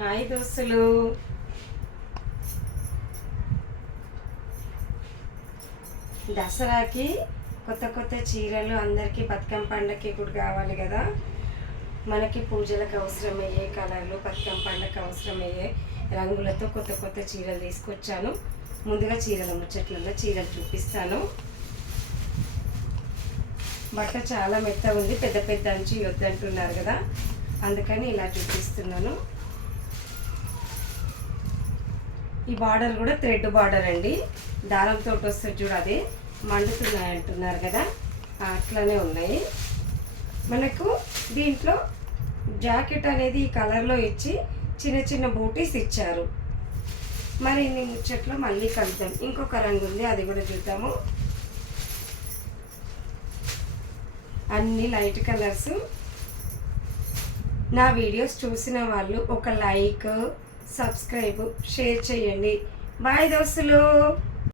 Hi దోస్తులు, దసరాకి కొత్త కొత్త చీరలు అందరికీ బతుకమ్మ పండగకి కూడా కావాలి కదా. మనకి పూజలకు అవసరమయ్యే కలర్లు, బతుకమ్మ పండగకి అవసరమయ్యే రంగులతో కొత్త కొత్త చీరలు తీసుకొచ్చాను. ముందుగా చీరల ముచ్చట్లలో చీరలు చూపిస్తాను. బట్ట చాలా మెత్తగా ఉంది, పెద్ద పెద్ద అంచు వద్దంటున్నారు కదా, అందుకని ఇలా చూపిస్తున్నాను. ఈ బార్డర్ కూడా థ్రెడ్ బార్డర్ అండి, దారంతో వస్తుంది చూడు, అదే మండుతున్నాయి అంటున్నారు కదా, అట్లనే ఉన్నాయి. మనకు దీంట్లో జాకెట్ అనేది ఈ కలర్లో ఇచ్చి చిన్న చిన్న బూటీస్ ఇచ్చారు. మరి ఇన్ని ముచ్చట్లో మళ్ళీ కలుద్దాం. ఇంకొక రంగు ఉంది, అది కూడా చూద్దాము. అన్ని లైట్ కలర్స్. నా వీడియోస్ చూసిన వాళ్ళు ఒక లైక్, సబ్స్క్రైబ్, షేర్ చేయండి. బాయ్ దోస్తులు.